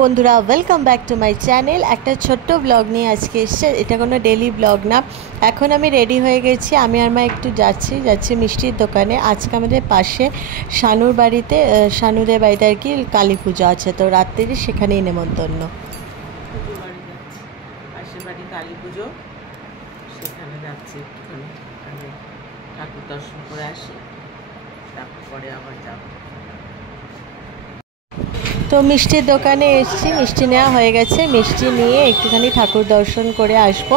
বন্ধুরা, welcome back to my channel. একটা ছোট্ট ব্লগ নিয়ে আজকে এসছে। এটা কোনো ডেলি ব্লগ না। এখন আমি রেডি হয়ে গেছি। আমি আর মা একটু যাচ্ছি মিষ্টির দোকানে। আজকে আমাদের পাশে শানুর বাড়িতে, শানুদের বাড়িতে আর কি কালী পুজো আছে, তো রাত্রি সেখানেই নেমন্তন্ন। পাশের বাড়ি কালী পুজো, সেখানে যাচ্ছি একটুখানি, ঠাকুর দর্শন করে আসি, তারপরে আবার যাব। তো মিষ্টির দোকানে এসেছি, মিষ্টি নেওয়া হয়ে গেছে। মিষ্টি নিয়ে একটুখানি ঠাকুর দর্শন করে আসবো।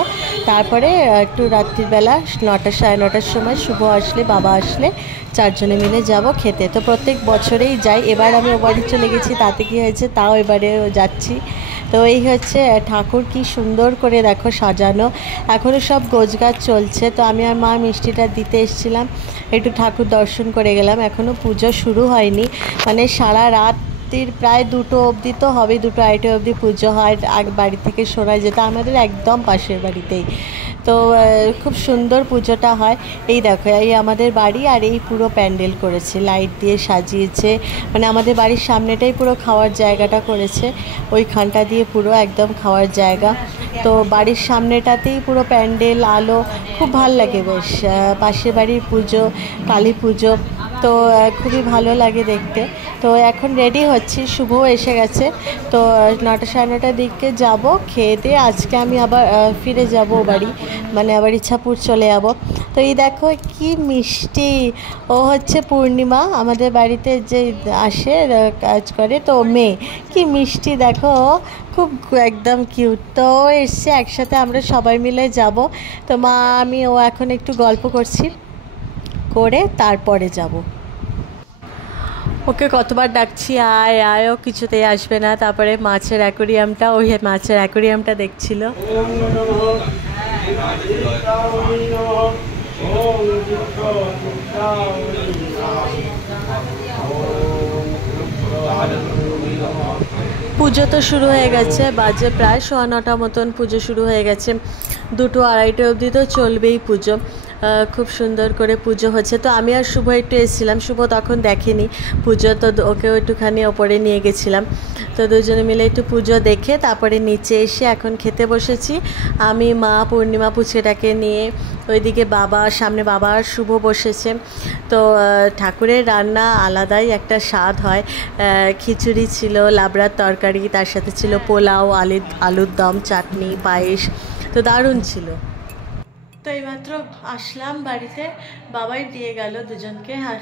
তারপরে একটু রাত্রিবেলা 9টা সাড়ে 9টার সময় শুভ আসলে, বাবা আসলে চারজনে মিলে যাব খেতে। তো প্রত্যেক বছরেই যাই। এবার আমি ও বাড়ি চলে গেছি, তাতে কি হয়েছে, তাও এবারেও যাচ্ছি। তো এই হচ্ছে ঠাকুর, কি সুন্দর করে দেখো সাজানো। এখনও সব গোছগাছ চলছে। তো আমি আর মা মিষ্টিটা দিতে এসেছিলাম, একটু ঠাকুর দর্শন করে গেলাম। এখনও পুজো শুরু হয়নি, মানে সারা রাত প্রায় 2টো অবধি তো হবে, 2টো আড়াইটে অবধি পুজো হয়। আগে বাড়ি থেকে শোনা যেত, আমাদের একদম পাশের বাড়িতেই। তো খুব সুন্দর পুজোটা হয়। এই দেখো, এই আমাদের বাড়ি, আর এই পুরো প্যান্ডেল করেছে, লাইট দিয়ে সাজিয়েছে। মানে আমাদের বাড়ির সামনেটাই পুরো খাওয়ার জায়গাটা করেছে, ওইখানটা দিয়ে পুরো একদম খাওয়ার জায়গা। তো বাড়ির সামনেটাতেই পুরো প্যান্ডেল, আলো, খুব ভাল লাগে বেশ। পাশের বাড়ির পুজো, কালী পুজো, তো খুবই ভালো লাগে দেখতে। তো এখন রেডি হচ্ছি, শুভও এসে গেছে। তো 9টা সাড়ে 9টার দিকে যাব, খেয়ে দিয়ে আজকে আমি আবার ফিরে যাব বাড়ি, মানে আবার ইচ্ছাপুর চলে যাব। তো এই দেখো কি মিষ্টি, ও হচ্ছে পূর্ণিমা, আমাদের বাড়িতে যে আসে কাজ করে, তো মেয়ে। কি মিষ্টি দেখো, খুব একদম কিউট। তো এসছে, একসাথে আমরা সবাই মিলে যাব। তো মা, আমি, ও এখন একটু গল্প করছি, করে তারপরে যাব। ওকে কতবার ডাকছি আয় আয়, ও কিছুতেই আসবে না। তারপরে মাছের অ্যাকোরিয়ামটা, ওই মাছের অ্যাকোরিয়ামটা দেখছিল। পুজো তো শুরু হয়ে গেছে, বাজে প্রায় 9:15 মতন পুজো শুরু হয়ে গেছে। 2টো আড়াইটে অবধি তো চলবেই পুজো। খুব সুন্দর করে পুজো হচ্ছে। তো আমি আর শুভ একটু এসেছিলাম, শুভ তখন দেখেনি পুজো, তো ওকেও একটুখানি ওপরে নিয়ে গেছিলাম। তো দুজনে মিলে একটু পুজো দেখে তারপরে নিচে এসে এখন খেতে বসেছি। আমি, মা, পূর্ণিমা পুচকেটাকে নিয়ে। ওইদিকে বাবা, সামনে বাবা আর শুভ বসেছে। তো ঠাকুরের রান্না আলাদাই একটা স্বাদ হয়। খিচুড়ি ছিল, লাবড়ার তরকারি, তার সাথে ছিল পোলাও, আলুর দম, চাটনি, পায়েস, তো দারুণ ছিল। তো এইমাত্র আসলাম বাড়িতে, বাবাই দিয়ে গেল দুজনকে। আর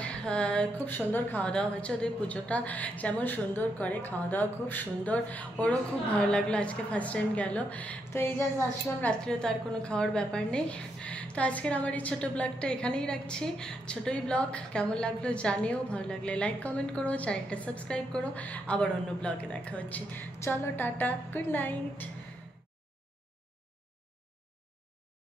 খুব সুন্দর খাওয়া দাওয়া হয়েছে। ওদের পুজোটা যেমন সুন্দর করে, খাওয়া দাওয়া খুব সুন্দর, ওরও খুব ভালো লাগলো। আজকে ফার্স্ট টাইম গেল। তো এই যা আসলাম, রাত্রে তো আর কোনো খাওয়ার ব্যাপার নেই। তো আজকের আমার এই ছোটো ব্লগটা এখানেই রাখছি। ছোটোই ব্লগ, কেমন লাগলো জানিও। ভালো লাগলে লাইক কমেন্ট করো, চ্যানেলটা সাবস্ক্রাইব করো। আবার অন্য ব্লগে দেখা হচ্ছে। চলো টাটা, গুড নাইট।